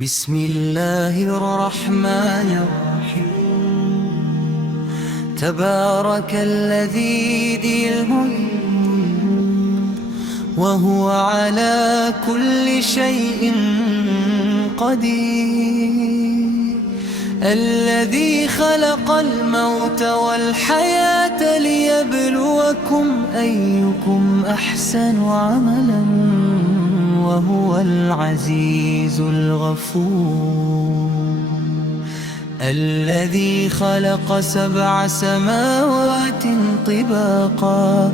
بسم الله الرحمن الرحيم. تبارك الذي ذي الملك وهو على كل شيء قدير، الذي خلق الموت والحياة ليبلوكم أيكم أحسن عملا وهو العزيز الغفور. الذي خلق 7 سماوات طباقا،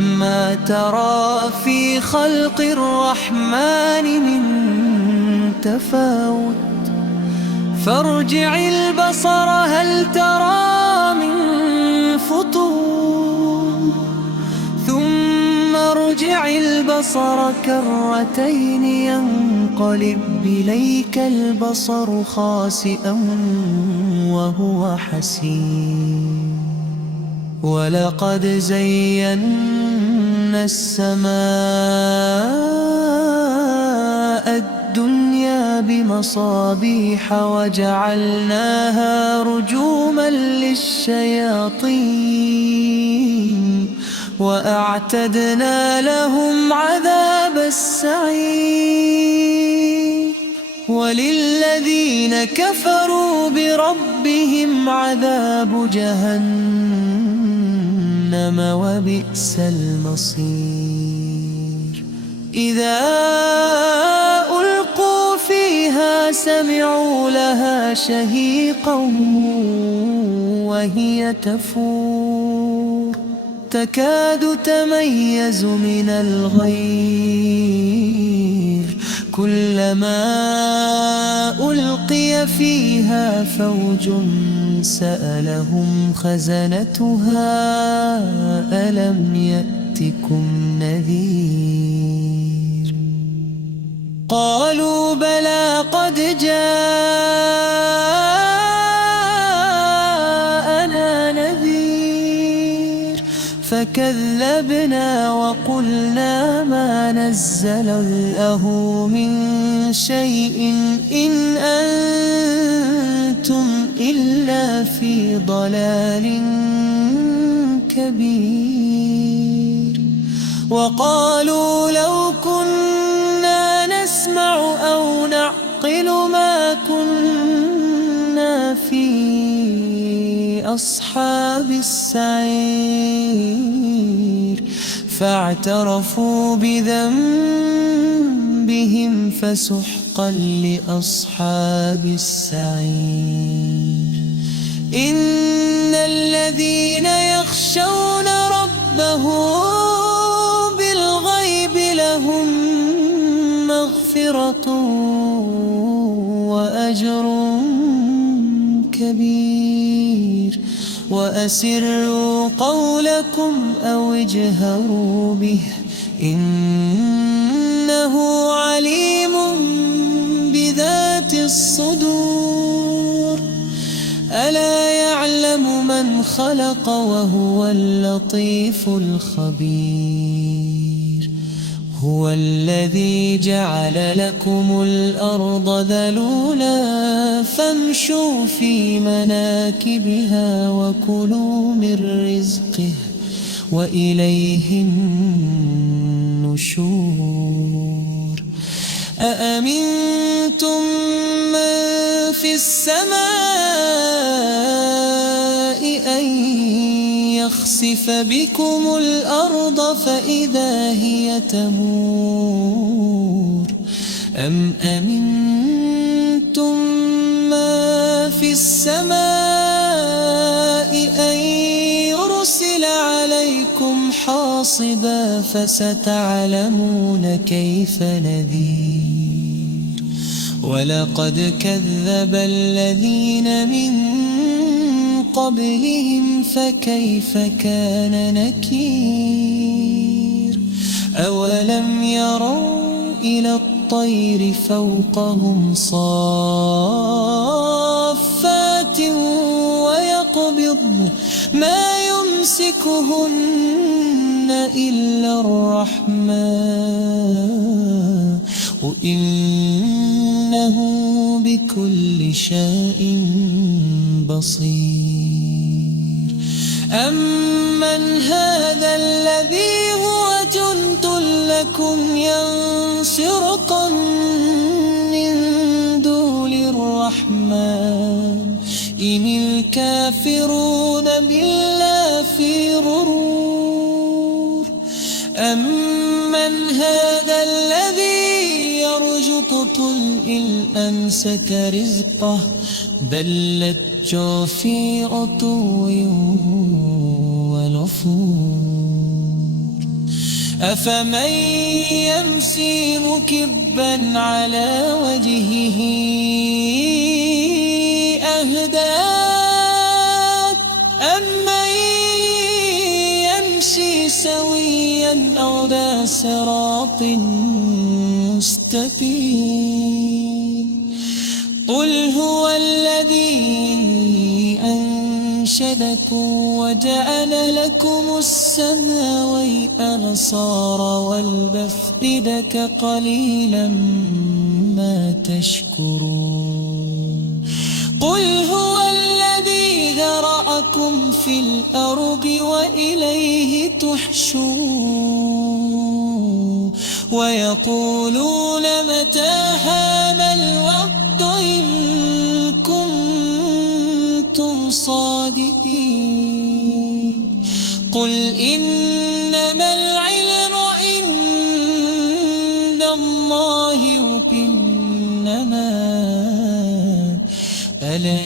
ما ترى في خلق الرحمن من تفاوت، فارجع البصر هل ترى من فطور، ثم ارجع البصر كرتين ينقلب إليك البصر خاسئا وهو حسير. ولقد زينا السماء الدنيا بمصابيح وجعلناها رجوما للشياطين وأعتدنا لهم عذاب السعير. وللذين كفروا بربهم عذاب جهنم وبئس المصير. إذا ألقوا فيها سمعوا لها شهيقا وهي تفور، تكاد تميز من الغيظ، كلما ألقي فيها فوج سألهم خزنتها ألم يأتكم نذير؟ قالوا بلى قد جاءنا نذير، فكذبنا وقلنا ما نزل الله من شيء إن أنتم إلا في ضلال كبير. وقالوا لو كنا نسمع أو نعقل ما كنا في أصحاب السعير، فاعترفوا بذنبهم فسحقا لأصحاب السعير. إن الذين يخشون ربهم بالغيب لهم مغفرة وأجر كبير. وأسروا قولكم أو اجهروا به إنه عليم بذات الصدور. ألا يعلم من خلق وهو اللطيف الخبير. هو الذي جعل لكم الأرض ذلولا فامشوا في مناكبها وكلوا من رزقه وإليه النشور. أأمنتم من في السماء أن يخسف بكم الأرض فإذا هي تمور، أم أمنتم ما في السماء أن يرسل عليكم حاصبا فستعلمون كيف نذير. ولقد كذب الذين من قبلهم فكيف كان نكير. أولم يروا إلى الطير فوقهم صافات ويقبضن ما يمسكهن إلا الرحمن وإن إنه بكل شيء بصير. أمن هذا الذي هو جند لكم ينصركم من دون الرحمن إن الكافرون بالله في غرور. أمن هذا الذي يرزقكم إن أمسك رزقه بل لجوا في عتو ونفور. أفمن يمشي مكبا على وجهه أهدى أمن يمشي سويا على صراط مستقيم. قل هو الذي أنشدكم وجعل لكم السمع والأبصار والأفئدة قليلا ما تشكرون. قل هو الذي ذرأكم في الأرض وإليه تحشرون. ويقولون متى هذا الوعد إن كنتم صادقين. قل إنما العلم عند الله وإنما ألا